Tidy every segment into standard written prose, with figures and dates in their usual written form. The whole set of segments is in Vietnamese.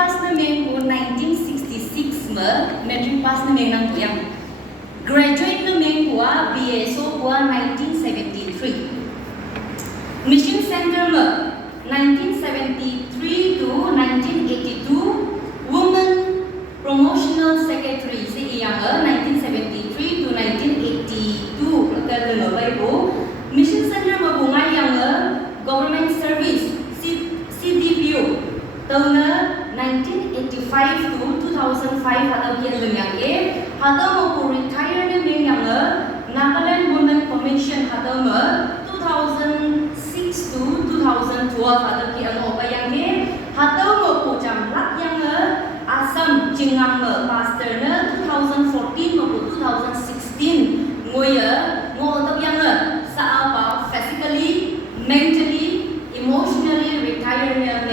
pass na main ko 1966 metric pass na main nang tuyang. Graduate na main ko BSO ko 1973. Mission Center 1973 to 1982 Women Promotional Secretary si iyang 1973 to 1982 pagkadalo ba po Mission Center mabungay yang Government Service CDPO tahun 1985 to 2005 atau kian yang atau mau retire na ming yang Nagaland Women Commission atau 2006 to 2012 atau kian mau apa yang atau mau pujam lak yang Assam Jingang Pastor 2014 maupun 2016 ngô tập yang sa apa physically, mentally, emotionally retire yang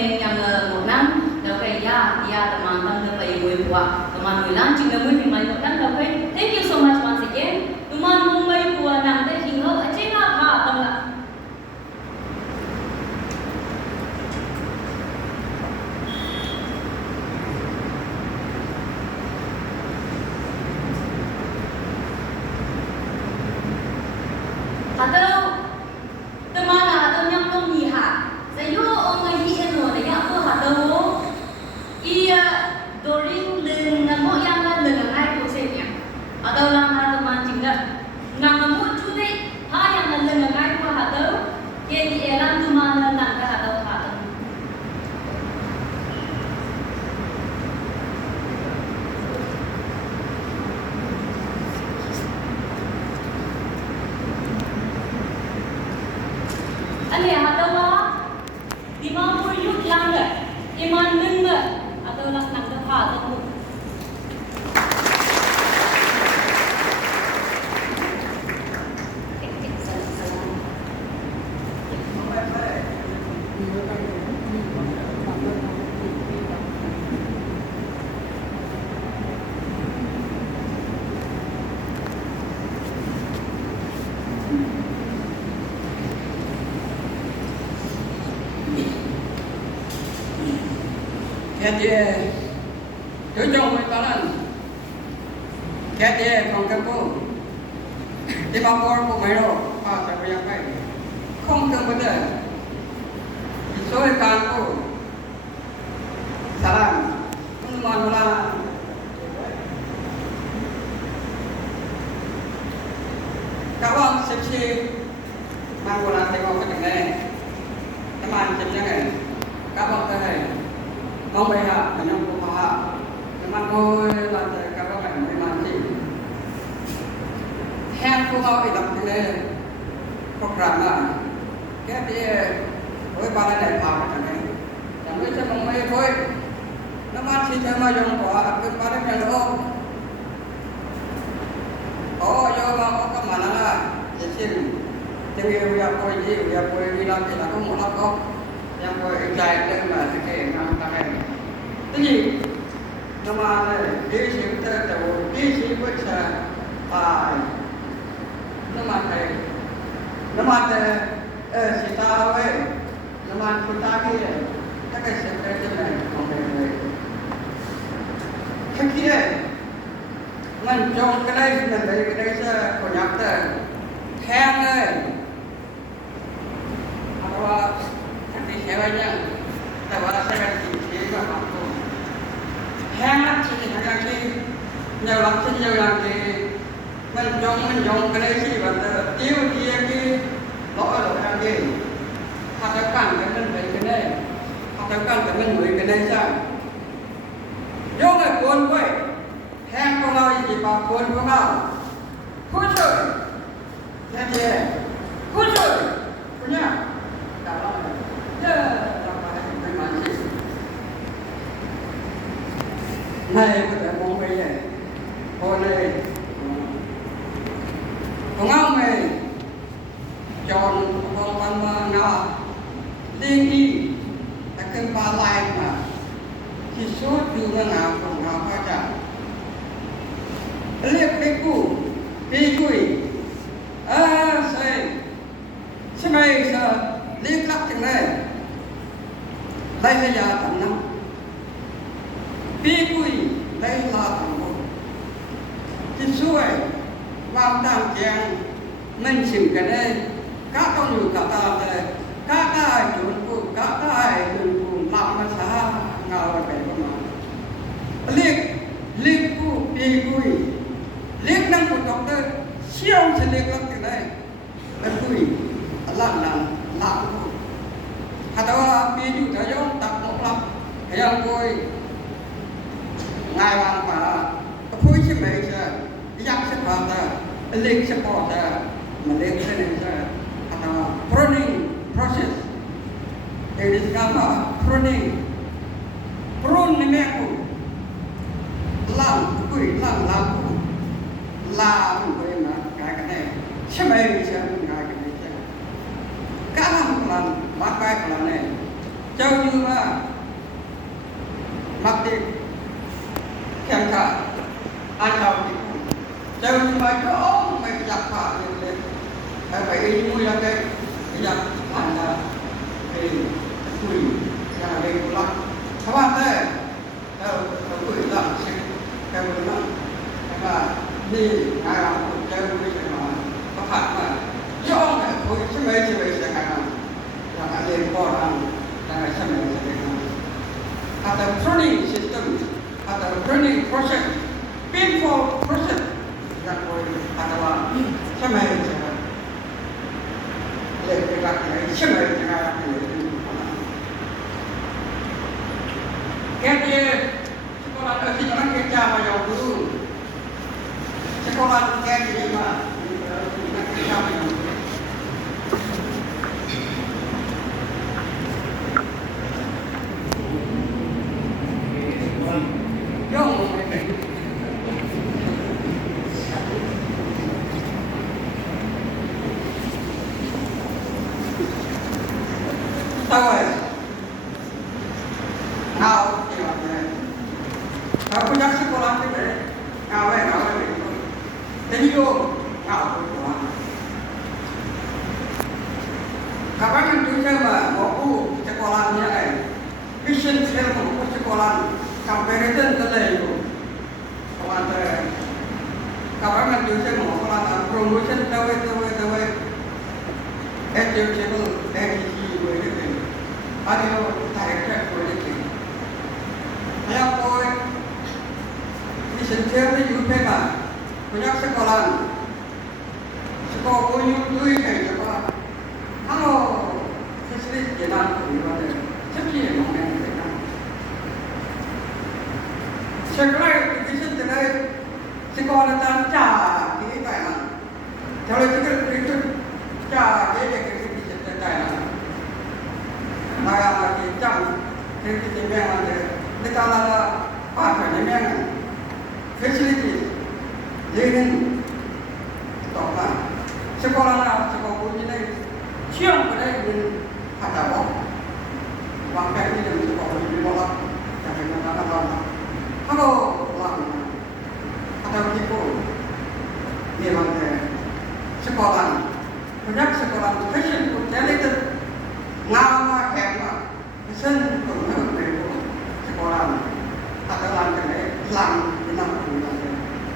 một năm đâu phải teman teman phải ngồi qua teman ngồi lang chính là mới mình một năm đâu phải thank you so much once again teman mong may qua nang để hình ở trên là ha tâm là atau teman atau yang belum lihat, saya orang ini eno dia apa atau ia doring dengan mo yang dengan ai pun saya atau lama teman tinggal nang mo cuti ha yang dengan ai pun atau dia di elang teman nang atau atau Ani atau di mana yuk lang iman neng atau lang nang depa atau Kaya jujur bertalan, kaya kampung, di bawah pemero, apa yang baik, không benar, soal kampung, salam, manulah, kawan seksi, manulah tengok ke tengah, teman sebenarnya, kawan tengah. Mong bay hạ và nhung cô hạ nhưng mà cô là các bạn mới làm gì hẹn cô họ bị đập thế này program là cái gì với ba này phá cái này chẳng biết cho mong bay thôi nó mà chỉ cho mà dùng quả cái ba cái này đâu có do mà có cái mà nó là cái gì tiếng yêu ya coi gì ya coi đi làm gì là có một nó có yang kau enjoy dengan sekian orang cái gì nó mà đi xem tới đầu đi xem với sa tài nó mà thầy nó mà sĩ ta với nó mà chúng ta kia các cái xem tới trên này không phải người cái kia mình trong cái đây mình thấy cái đây sẽ có nhắc tới khen này hoặc Sewanya, tapi saya sih mampu. Hemat sih lagi, jauh lagi, menjong ke sini betul. Tiu dia ki, loh lagi. Katakan dengan baik kena, katakan dengan baik kena sah. Jom pun baik, hang kalau ini pun kau, khusus, jadi khusus punya. Này có thể mong bây giờ hồi này còn ông này chọn con ngà liên đi ta cần ba lại mà chỉ số từ ngà còn ngà qua trả liệt cái cũ đi cùi xem bây giờ liệt lắc chừng này đây bây giờ tầm năm Pi Cui lấy la thằng một Thì xuôi Vào tạm chàng Mình xỉm cái đây Các conอยู่กับตาเลยcác ai chuẩn cụ các ai chuẩn cụ làm mà sao ngào là cái của nó liệt cụ đi cùi liệt năng của doctor siêu sẽ liệt lắm cái này là cùi làm cụ atau pi ju ta yo tak một lắm cái ông cùi ngài hoàng mà cùi sẽ mấy giờ giặc sẽ phá ta liệt sẽ bỏ ta mà liệt sẽ này ta atau pruning process yang disebut pruning prune ni memang lam kui lam kui mana kaya ni semai macam kaya ni kalau lam makai kalau ni jauh juga mati kiamka acau itu jauh juga jauh macam apa ni apa ini mula ke yang anda cùi là về của lăng các bạn đây đâu cùi lăng sẽ theo mình lăng và đi ngày nào cũng chơi với cái mà có phạt mà do này thôi chứ mấy sẽ ngày nào là anh lên qua rằng là ngày sau này sẽ ngày nào at the pruning system at the pruning process painful process yang boleh adalah sama saja lebih baik sama dengan Kaya sekolah di mana kerja macam dulu, sekolah kaya di mana kerja macam dulu. Yang tahu nào thì là nó có nhắc sô la cái đấy nào vậy thế như nào của các bạn nhìn thấy xem mà một khu sô la như này vision xem một khu sô la comparison tới đây của các bạn thấy các bạn nhìn thấy xem một sô la promotion đâu vậy achievable ADC với cái gì audio director với cái gì yang koi di sentiasa diupai kan, banyak sekolah koi diupai kayak apa? Kalau sesuatu jalan koi ada, seperti yang mana kita. Sekolah di sentiasa sekolah tanpa ini kan, kalau kita itu cara dia di sentiasa, maka kita kita memang ada. Kita ada apa namanya facility, learning, apa sekolah ini siang pada ini ada wang ini dan sekolah ini bolak jadi mana mana kalau lang ada tipo ni mana sekolah banyak sekolah fashion talented nama hebat fashion orang atau lang enam bulan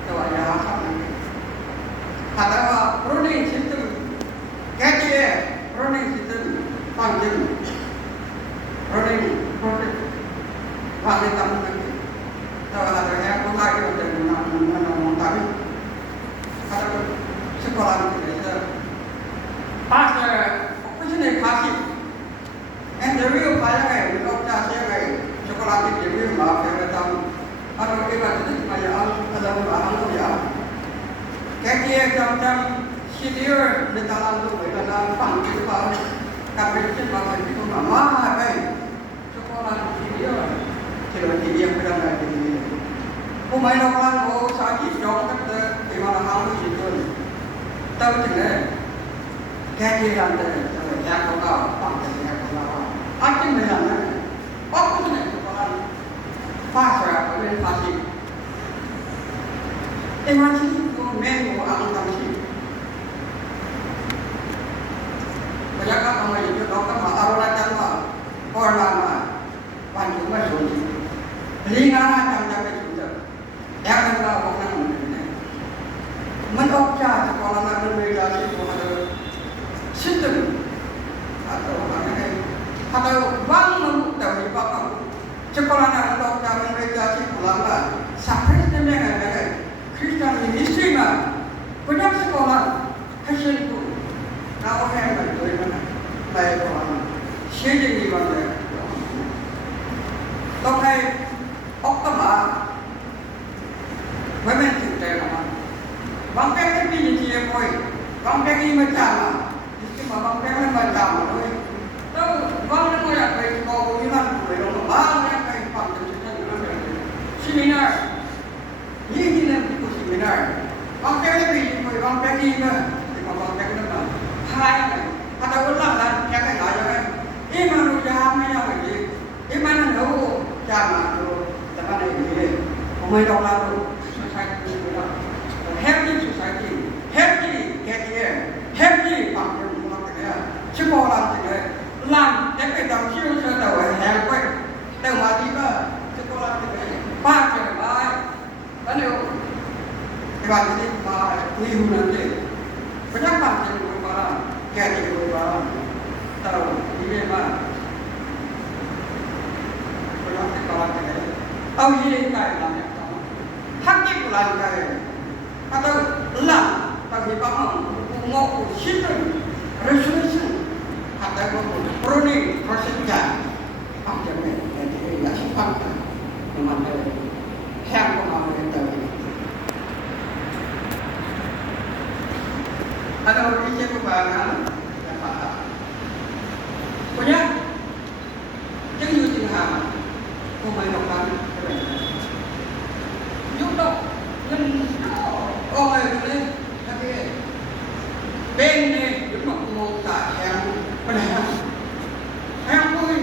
itu ada apa nanti atau pruning system kajian pruning system panjang pruning proses wajib kamu nanti atau ada yang mulai dari mana tapi atau sekolah itu pas apa sih kasih interview banyak untuk cari sekolah di Dewi maaf ya datang atau kita itu ayah ada orang ya kayak jam senior di dalam tu dalam pang itu kalau kami itu bahasa itu mama baik sekolah senior kalau dia berada di sini pemain orang sakit jauh kita di mana kamu itu tahu tidak kayak yang kau pang yang kau apa yang apa tu fasa oleh fasih. Masih itu menu alam tamsi. Banyak apa itu dokter mata orang jangan orang lama panjang masuk. Lingana jam-jam itu. Yang kedua orang mana? Menokja sekolah nak berbeza sih ada sistem atau bang membuka di bawah sekolah nak menokja berbeza sih ulama sampai dengan Kristen ministry mah banyak sekolah hasil itu kau hebat tu mana baik orang siapa ni mana tapi oktober women tu mana bang pek ni ni dia boy bang pek ni macam mesti bang pek ni macam boy tu bang ni macam apa kau ni kan boy orang bang ni kan pang seminar ni nak ikut seminar bang pek ni boy bang pek ni bang pek ni hai ada orang lah yang kan ada mana jam ni yang ni mana tahu jam tu tapi ni umai dah lalu society happy society, happy get here, happy family makanya. Sekolah juga, lang, tapi dalam siapa tahu happy, tahu mati bah sekolah juga, pakai baik, kan yo, ibarat ini baik, kuihu nanti, banyak pakai barang, get barang, tahu ini mah, banyak sekolah juga, awal ini kaya banyak, hakik pulang kaya. Atau lang bagi paham mau sistem resolusi atau running persenja macam ni jadi ya simpan memang yang pemahaman itu ada orang yang berbangan apa punya yangอยู่ห่างทำไมเราทำยุคดอกเงินôi cái bên này những mặt mông tại em bên này em vui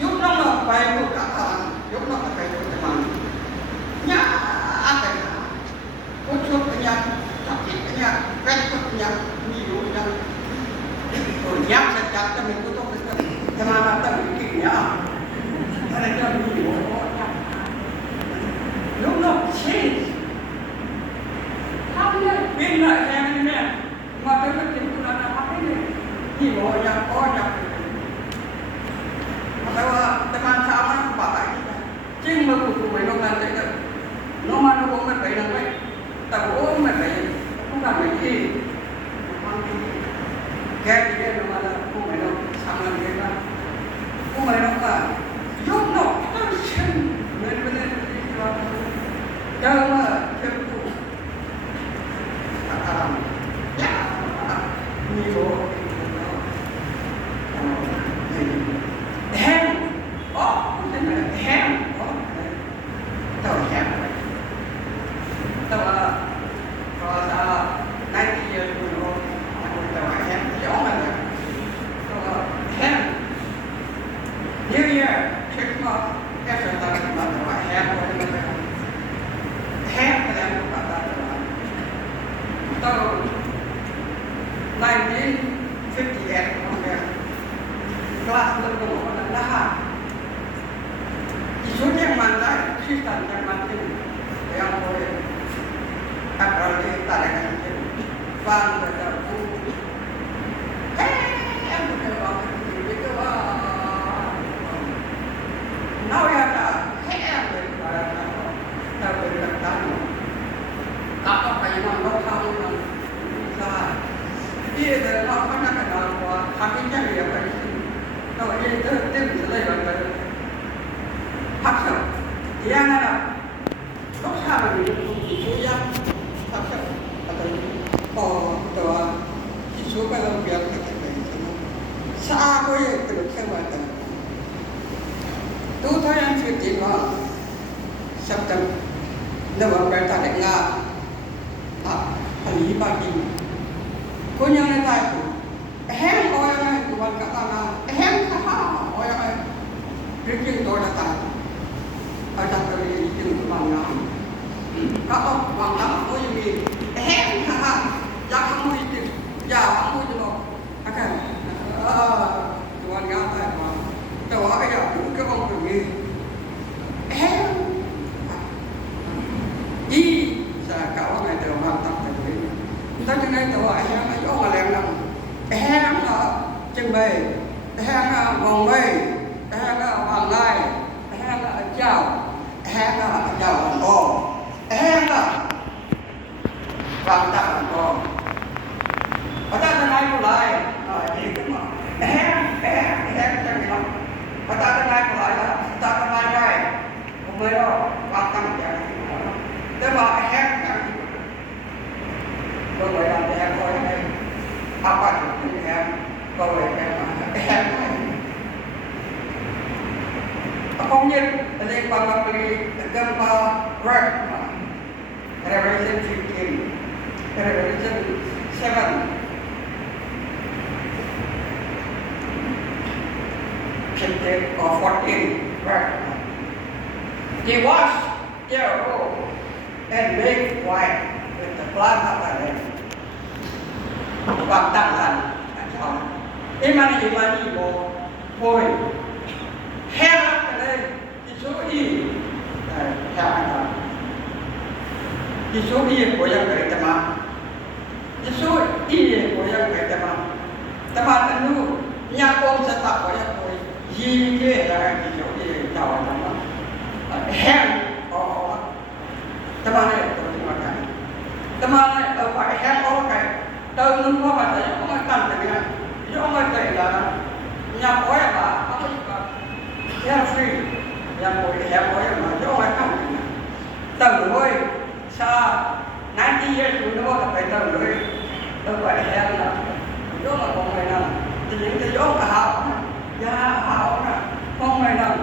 giúp nó là bài của cả thằng giúp nó là bài của mình nhá ăn cái cô chụp cái nhà chụp cái nhà vẽ cái nhà nhiều nhà rồi nhắc sẽ chặt cho mình cũng tốt cái mà ta bị kỹ nhá cái này cho nhiều lúc nó chết bên lại em nè mà cái vấn đề của nó là cái gì thì mọi nhà có nhà mà là teman sama bapak kita cing mà của mình nó làm thế nó mà nó cũng phải làm vậy tao cũng phải không làm cái gì cái gì nó mà là của mình nó sang làm cái đó của mình nó là giúp nó cái chân nên bên đây cho mà cho nhiều hem cái này hem tao hem tao là nay thì tao hem gió mà tao hem New Year Christmas cái sự tao là tao hem hem cái này của tao 1958 kelas bergabung adalah isu yang mana Kristen yang mati yang boleh akal kita dengan itu bang berjauh yang berjauh itu now ya ada yang berjauh tapi berjauh apa kayak mana kamu bisa dia dah apa nak kenal gua kami jadi apa ini kalau dia tertib selai banget haknya dia nara kok sama ni itu yang haknya atau atau isu kalau biar kita itu saya aku ya terus sama tu tu tu yang cerita mah September November tak dengar hari pagi cô nhớ này tại hem ôi ơi của bạn cả là hem ha ôi ơi riêng riêng tôi là tại ở trong cái riêng của bạn nào các ông bạn nào có gì hem ha giá không mua gì giá không mua gì đâu ok của bạn nào tại mà tôi hỏi là cái ông tự nhiên hem mày hang vòng mây hang hoàng lai hang chào hang chào hoàng co hang vàng tặng hoàng co và ta tên ai của lại gì cũng mà hang chẳng gì lắm và ta tên ai của lại là ta tên ai đây không mấy đâu vàng tặng chẳng gì thế mà hang chẳng gì tôi mới làm để coi đây apa itu yang kau yang không như đây bằng beli gambar red Revelation 15 Revelation 7 15 or 14 red he washed their robe and made white with the blood of the Lamb bằng tăng thành Imani mo boy hell up cái số y theo anh ta số y của dân người ta mà số y của dân người ta mà anh nu nhà con sẽ tạo của dân người gì cái là số y chào anh ta hell có ta mà này tôi nói cái ta mà này ở phải hell có cái từ lúc có bạn thấy không ai cần cái này, chứ không ai kể là nhà khói là không có heo free, nhà khói heo khói mà chứ không ai cần cái này. Từ thôi, xa 90 years nữa là phải từ rồi, đâu phải heo là, chứ mà không ai nào, thì những cái chỗ cả hảo, gia hảo nè, không ai nào,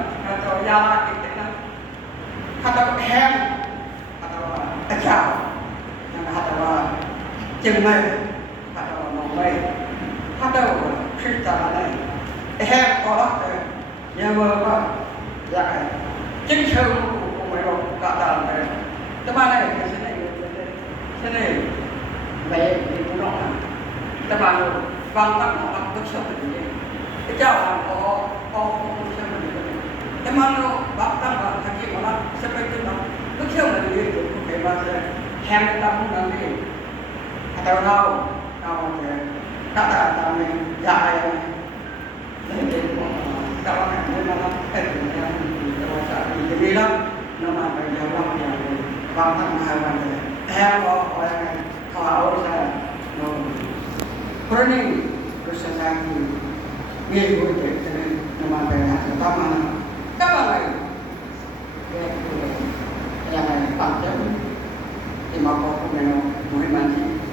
rồi gia la cái này, hạt đậu heo, hạt đậu chảo, hạt đậu chừng này. Mày bắt đầu khi ta này em có nhà vợ mà dạ chính sự của mày rồi cả đàn này các bạn này thế này mẹ thì cũng nói các bạn rồi vang tắc nó làm bất sống được gì cái cháu làm có không xem được các bạn rồi bác tăng là thằng chị mà nó sẽ phải tự nó bất sống là gì cũng phải mà hèn cái tâm nó đi tao đâu kata kami jaya jadi kalau kami malam yang dewasa jadi lah nama penjawab yang bangsa mahawan orang kalau saya pernah kesesatan ini boleh jadi nama penjawab pertama kalau lagi yang lain panjang 50 yang muhim nanti